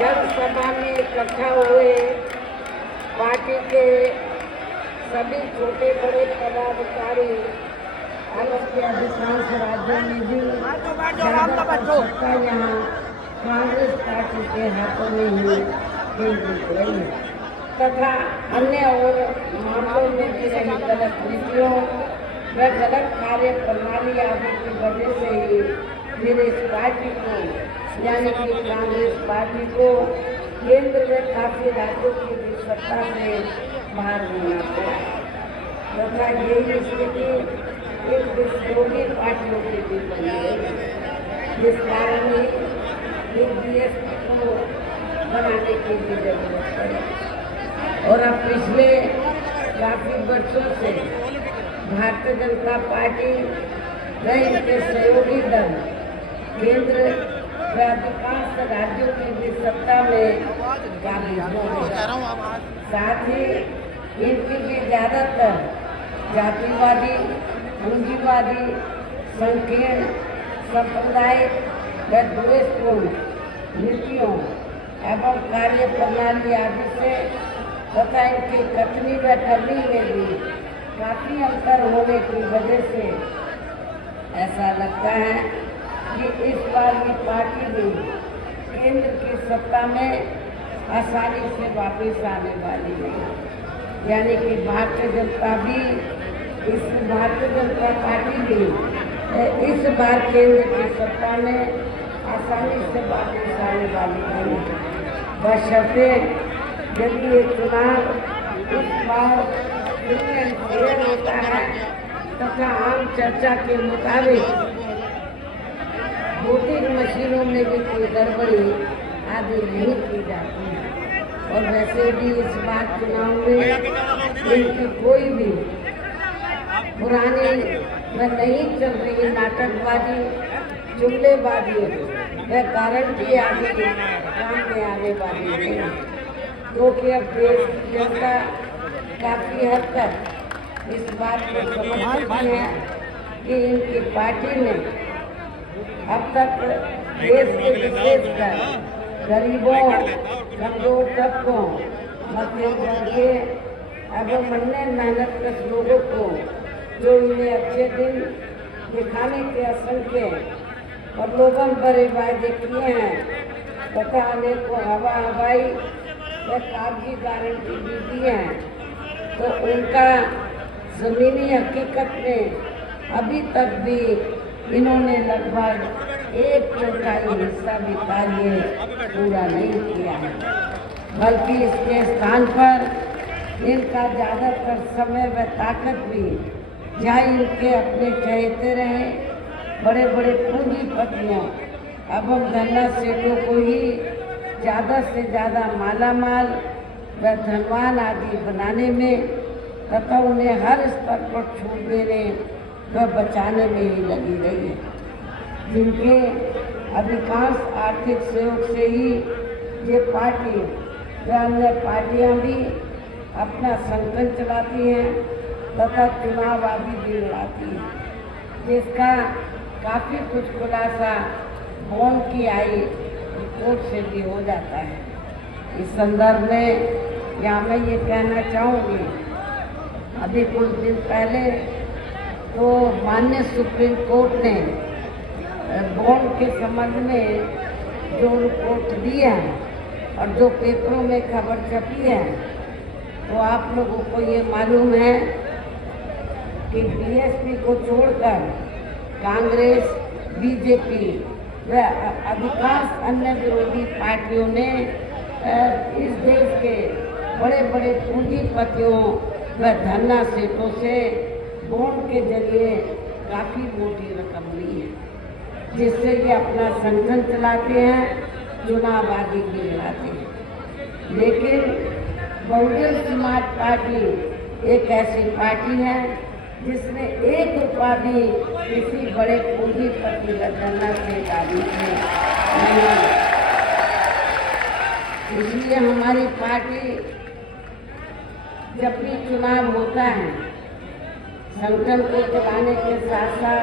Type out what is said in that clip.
जनसभा में इकट्ठा हुए पार्टी के सभी छोटे बड़े पदाधिकारी भारत के अधिकांश राज्यों में भी ज्यादातर सत्ता यहाँ कांग्रेस पार्टी के हाथों में ही केंद्रित रही है तथा अन्य और मामलों में भी रही गलत नीतियों व गलत कार्य प्रणाली आदि की वजह से ही फिर इस पार्टी को यानी कि कांग्रेस पार्टी को केंद्र में काफी राज्यों की भी सत्ता से बाहर होना पड़ा तथा यही स्थिति इन विरोधी पार्टियों की भी बनी रही जिस कारण ही बीएसपी को बनाने की भी जरूरत पड़ी। और अब पिछले काफी वर्षों से भारतीय जनता पार्टी व इनके सहयोगी दल केंद्र व अधिकांश राज्यों की भी सत्ता में काबिज हो गए। साथ ही इनकी भी ज्यादातर जातिवादी पूंजीवादी संकीर्ण सांप्रदायिक व द्वेषपूर्ण नीतियों एवं कार्य प्रणाली आदि से तथा इनकी कथनी व करनी में भी काफी अंतर होने की वजह से ऐसा लगता है कि इस बार की पार्टी भी केंद्र की सत्ता में आसानी से वापस आने वाली नहीं यानी कि भारतीय जनता पार्टी भी इस बार केंद्र की सत्ता में आसानी से वापस आने वाली नहीं बशर्ते यदि ये चुनाव इस बार फेयर होता है तथा आम चर्चा के मुताबिक वोटिंग मशीनों में भी कोई गड़बड़ी आदि नहीं की जाती है और वैसे भी इस बार चुनाव में इनकी कोई भी पुरानी व नहीं चल रही नाटकबाजी जुमलेबाजी व गारंटी आदि काम में आने वाली नहीं क्योंकि अब देश की जनता काफी हद तक इस बात को समझ चुकी है कि इनकी पार्टी ने अब तक देश के विशेषकर गरीबों कमजोर तबकों मध्यम वर्ग के एवं अन्य मेहनतकश लोगों को जो इन्हें अच्छे दिन दिखाने के असंख्य प्रलोभन भरे वायदे किए हैं तथा अनेकों हवाई व कागजी गारंटी भी दी है तो उनका जमीनी हकीकत में अभी तक भी इन्होंने लगभग 1/4 हिस्सा भी कार्य पूरा नहीं किया है बल्कि इसके स्थान पर इनका ज़्यादातर समय व ताकत भी जहाँ इनके अपने चहेते रहे बड़े बड़े पूंजीपतियों एवं धन्ना सेठों को ही ज़्यादा से ज़्यादा मालामाल व धनवान आदि बनाने में तथा उन्हें हर स्तर पर छूट देने व बचाने में ही लगी रही है जिनके अधिकांश आर्थिक सहयोग से ही ये पार्टी व अन्य पार्टियां भी अपना संगठन चलाती हैं तथा चुनाव आदि भी लड़ाती हैं जिसका काफ़ी कुछ खुलासा बॉन्ड की आई रिपोर्ट से भी हो जाता है। इस संदर्भ में यहाँ मैं ये कहना चाहूँगी अभी कुछ दिन पहले तो माननीय सुप्रीम कोर्ट ने बॉन्ड के संबंध में जो रिपोर्ट दी है और जो पेपरों में खबर छपी है तो आप लोगों को ये मालूम है कि बीएसपी को छोड़कर कांग्रेस बीजेपी व अधिकांश अन्य विरोधी पार्टियों ने इस देश के बड़े बड़े पूंजीपतियों व धन्ना सेठों से बॉन्ड के जरिए काफ़ी मोटी रकम ली है जिससे ये अपना संगठन चलाते हैं चुनाव आदि भी लड़ाते हैं लेकिन बहुजन समाज पार्टी एक ऐसी पार्टी है जिसने 1 रुपया भी किसी बड़े पूंजीपति व धन्ना सेठ आदि से नहीं। इसलिए हमारी पार्टी जब भी चुनाव होता है संगठन को चलाने के साथ साथ